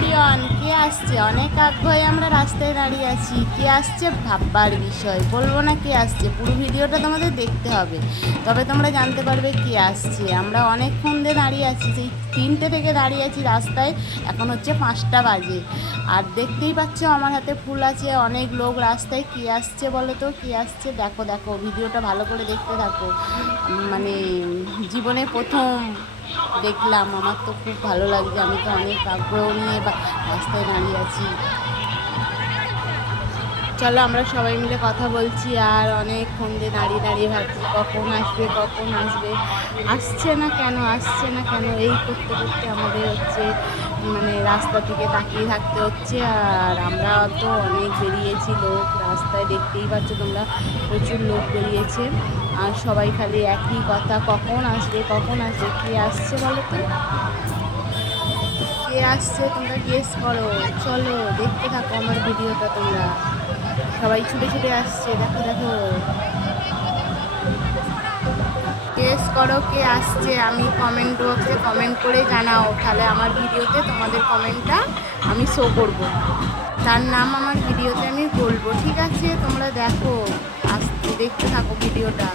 Everyone কে আসছে? অনেক আগ্রহে আমরা রাস্তায় দাঁড়িয়ে আছি। কে আসছে? ভাববার বিষয়। বলব না কে আসছে। পুরো ভিডিওটা তোমাদের দেখতে হবে। তবে তোমরা জানতে পারবে কে আসছে। আমরা অনেকক্ষণ দিয়ে দাঁড়িয়ে আছি। সেই তিনটে থেকে দাঁড়িয়ে আছি রাস্তায়। এখন হচ্ছে পাঁচটা বাজে। আর দেখতেই পাচ্ছ আমার হাতে ফুল আছে। অনেক লোক রাস্তায় কে আসছে বলো তো? কে আসছে? দেখো দেখো। ভিডিওটা ভালো করে দেখতে থাকো। মানে জীবনে প্রথম দেখলাম, আমার তো খুব ভালো লাগছে, আমি তো অনেক আগ্রহ নিয়ে রাস্তায় দাঁড়িয়ে আছি। চলো আমরা সবাই মিলে কথা বলছি আর অনেকক্ষণ দিয়ে দাঁড়িয়ে দাঁড়িয়ে ভাবছি, কখন আসবে কখন আসবে? আসছে না কেন, আসছে না কেন? এই করতে করতে আমাদের হচ্ছে মানে রাস্তা থেকে তাকিয়ে থাকতে হচ্ছে আর আমরা তো অনেক বেরিয়েছি, লোক রাস্তায় দেখতেই পাচ্ছ তোমরা প্রচুর লোক বেরিয়েছে। আর সবাই খালি একই কথা, কখন আসবে কখন আসবে, কে আসছে বলো তো? কে আসছে তোমরা গেস করো। চলো, দেখতে থাকো আমার ভিডিওটা তোমরা। সবাই ছুটে ছুটে আসছে, দেখো দেখো। গেস করো কে আসছে, আমি কমেন্ট বক্সে কমেন্ট করে জানাও। তাহলে আমার ভিডিওতে তোমাদের কমেন্টটা আমি শো করব। তার নাম আমার ভিডিওতে আমি বলব। দেখো, আসতে দেখতে থাকো ভিডিওটা।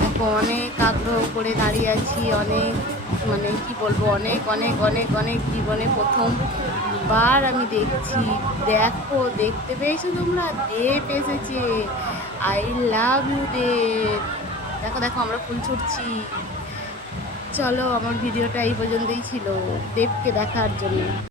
দেখো, অনেক আগ্রহ করে দাঁড়িয়ে আছি, অনেক মানে কি বলব, অনেক অনেক অনেক অনেক জীবনে প্রথম বার আমি দেখছি। দেখো, দেখতে পেয়েছ তোমরা? দেব এসেছে। I love you Dev. দেখো দেখো, আমরা ফুল ছুটছি। চলো, আমার ভিডিওটা এই পর্যন্তই ছিল। দেবকে দেখার জন্য।